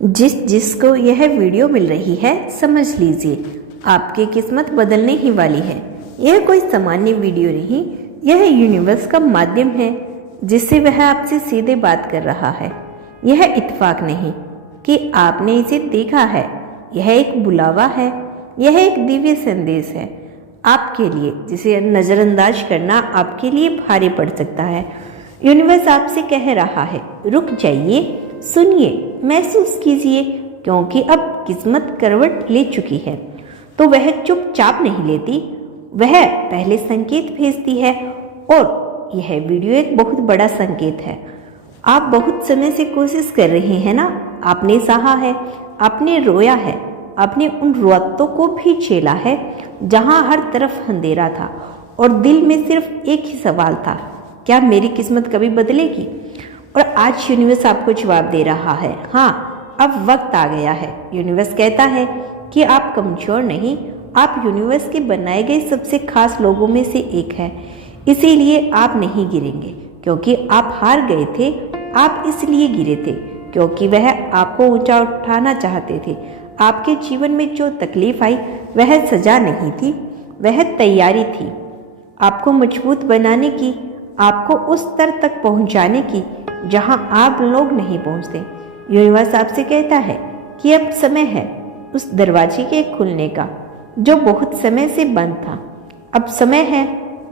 जिसको यह वीडियो मिल रही है, समझ लीजिए आपकी किस्मत बदलने ही वाली है। यह कोई सामान्य वीडियो नहीं, यह यूनिवर्स का माध्यम है जिससे वह आपसे सीधे बात कर रहा है। यह इत्तेफाक नहीं कि आपने इसे देखा है, यह एक बुलावा है, यह एक दिव्य संदेश है आपके लिए, जिसे नज़रअंदाज करना आपके लिए भारी पड़ सकता है। यूनिवर्स आपसे कह रहा है, रुक जाइए, सुनिए, महसूस कीजिए, क्योंकि अब किस्मत करवट ले चुकी है। तो वह चुपचाप नहीं लेती, वह पहले संकेत भेजती है, और यह वीडियो एक बहुत बड़ा संकेत है। आप बहुत समय से कोशिश कर रहे हैं ना, आपने सहा है, आपने रोया है, आपने उन रातों को भी झेला है जहां हर तरफ अंधेरा था और दिल में सिर्फ एक ही सवाल था, क्या मेरी किस्मत कभी बदलेगी? और आज यूनिवर्स आपको जवाब दे रहा है, हाँ, अब वक्त आ गया है। यूनिवर्स कहता है कि आप कमजोर नहीं, आप यूनिवर्स के बनाए गए सबसे खास लोगों में से एक है। इसीलिए आप नहीं गिरेंगे क्योंकि आप हार गए थे, आप इसलिए गिरे थे क्योंकि वह आपको ऊंचा उठाना चाहते थे। आपके जीवन में जो तकलीफ आई वह सजा नहीं थी, वह तैयारी थी आपको मजबूत बनाने की, आपको उस स्तर तक पहुंचाने की जहां आप लोग नहीं पहुंचते। यूनिवर्स आपसे कहता है कि अब समय है उस दरवाजे के खुलने का जो बहुत समय से बंद था। अब समय है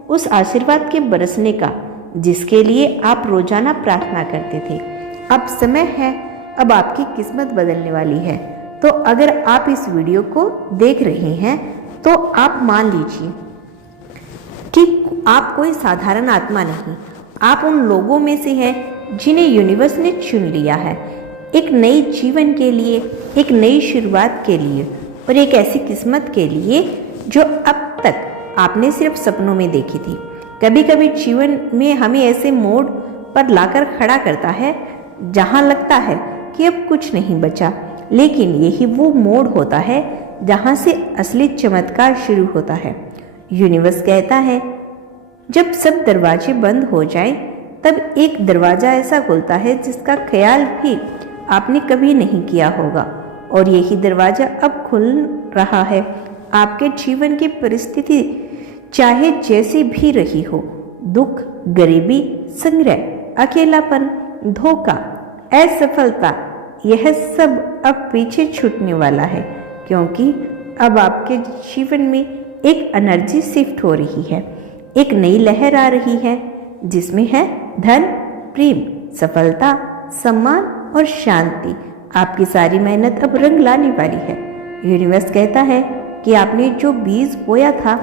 उस आशीर्वाद के बरसने का जिसके लिए आप रोजाना प्रार्थना करते थे। अब समय है, अब आपकी किस्मत बदलने वाली है। तो अगर आप इस वीडियो को देख रहे हैं तो आप मान लीजिए कि आप कोई साधारण आत्मा नहीं, आप उन लोगों में से हैं जिन्हें यूनिवर्स ने चुन लिया है, एक नई जीवन के लिए, एक नई शुरुआत के लिए, और एक ऐसी किस्मत के लिए जो अब तक आपने सिर्फ सपनों में देखी थी। कभी कभी जीवन में हमें ऐसे मोड़ पर लाकर खड़ा करता है जहां लगता है कि अब कुछ नहीं बचा, लेकिन यही वो मोड़ होता है जहां से असली चमत्कार शुरू होता है। यूनिवर्स कहता है, जब सब दरवाजे बंद हो जाएं, तब एक दरवाजा ऐसा खुलता है जिसका ख्याल भी आपने कभी नहीं किया होगा, और यही दरवाजा अब खुल रहा है। आपके जीवन की परिस्थिति चाहे जैसी भी रही हो, दुख, गरीबी, संग्रह, अकेलापन, धोखा, असफलता, यह सब अब पीछे छूटने वाला है, क्योंकि अब आपके जीवन में एक एनर्जी शिफ्ट हो रही है, एक नई लहर आ रही है जिसमें है धन, प्रेम, सफलता, सम्मान और शांति। आपकी सारी मेहनत अब रंग लाने वाली है। यूनिवर्स कहता है कि आपने जो बीज बोया था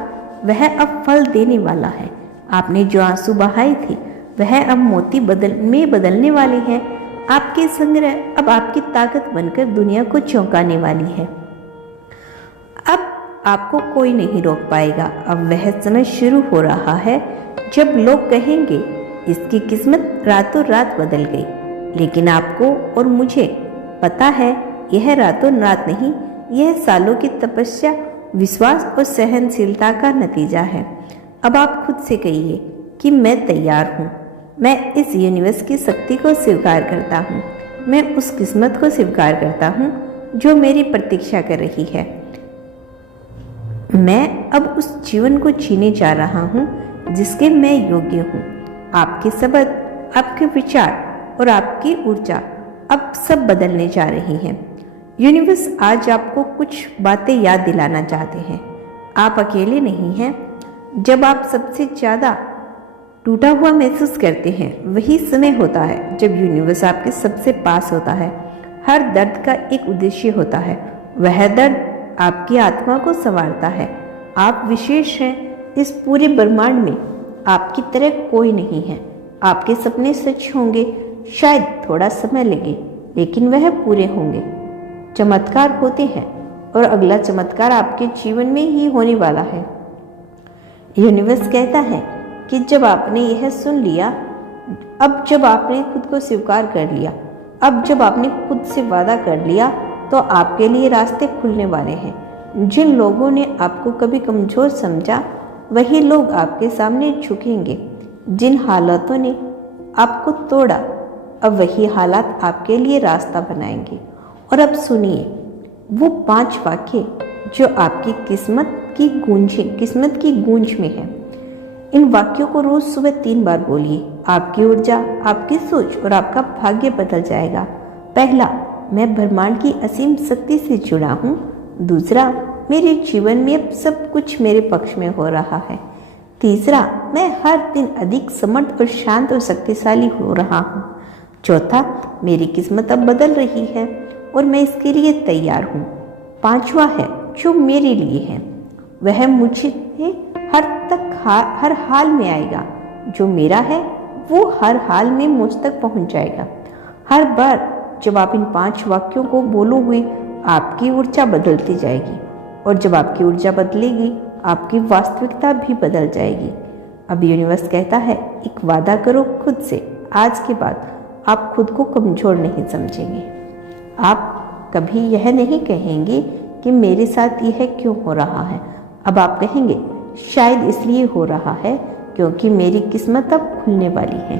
वह अब फल देने वाला है। आपने जो आंसू बहाए थे वह अब मोती बदलने वाले हैं। आपके संग्रह अब आपकी ताकत बनकर दुनिया को चौंकाने वाली है। अब आपको कोई नहीं रोक पाएगा। अब वह समय शुरू हो रहा है जब लोग कहेंगे, इसकी किस्मत रातों रात बदल गई। लेकिन आपको और मुझे पता है, यह रातों रात नहीं, यह सालों की तपस्या, विश्वास और सहनशीलता का नतीजा है। अब आप खुद से कहिए कि मैं तैयार हूँ, मैं इस यूनिवर्स की शक्ति को स्वीकार करता हूँ, मैं उस किस्मत को स्वीकार करता हूँ जो मेरी प्रतीक्षा कर रही है। मैं अब उस जीवन को जीने जा रहा हूँ जिसके मैं योग्य हूँ। आपके शब्द, आपके विचार और आपकी ऊर्जा अब सब बदलने जा रही हैं। यूनिवर्स आज आपको कुछ बातें याद दिलाना चाहते हैं। आप अकेले नहीं हैं। जब आप सबसे ज़्यादा टूटा हुआ महसूस करते हैं, वही समय होता है जब यूनिवर्स आपके सबसे पास होता है। हर दर्द का एक उद्देश्य होता है। वह दर्द आपकी आत्मा को संवारता है। आप विशेष हैं। इस पूरे ब्रह्मांड में आपकी तरह कोई नहीं है। आपके सपने सच होंगे, शायद थोड़ा समय लगे, लेकिन वह पूरे होंगे। चमत्कार होते हैं और अगला चमत्कार आपके जीवन में ही होने वाला है। यूनिवर्स कहता है कि जब आपने यह सुन लिया, अब जब आपने खुद को स्वीकार कर लिया, अब जब आपने खुद से वादा कर लिया, तो आपके लिए रास्ते खुलने वाले हैं। जिन लोगों ने आपको कभी कमजोर समझा, वही लोग आपके सामने झुकेंगे। जिन हालातों ने आपको तोड़ा, अब वही हालात आपके लिए रास्ता बनाएंगे। और अब सुनिए वो 5 वाक्य जो आपकी किस्मत की गूंज में है। इन वाक्यों को रोज सुबह 3 बार बोलिए। आपकी ऊर्जा, आपकी सोच और आपका भाग्य बदल जाएगा। पहला, मैं ब्रह्मांड की असीम शक्ति से जुड़ा हूँ। दूसरा, मेरे जीवन में अब सब कुछ मेरे पक्ष में हो रहा है। तीसरा, मैं हर दिन अधिक समर्थ और शांत और शक्तिशाली हो रहा हूँ। चौथा, मेरी किस्मत अब बदल रही है और मैं इसके लिए तैयार हूँ। पांचवा है, जो मेरे लिए है वह मुझे हर हाल में आएगा। जो मेरा है वो हर हाल में मुझ तक पहुँच जाएगा। हर बार जब आप इन 5 वाक्यों को बोलोगे, आपकी ऊर्जा बदलती जाएगी और जब आपकी ऊर्जा बदलेगी, आपकी वास्तविकता भी बदल जाएगी। अब यूनिवर्स कहता है, एक वादा करो खुद से, आज के बाद आप खुद को कमजोर नहीं समझेंगे। आप कभी यह नहीं कहेंगे कि मेरे साथ यह क्यों हो रहा है। अब आप कहेंगे, शायद इसलिए हो रहा है क्योंकि मेरी किस्मत अब खुलने वाली है।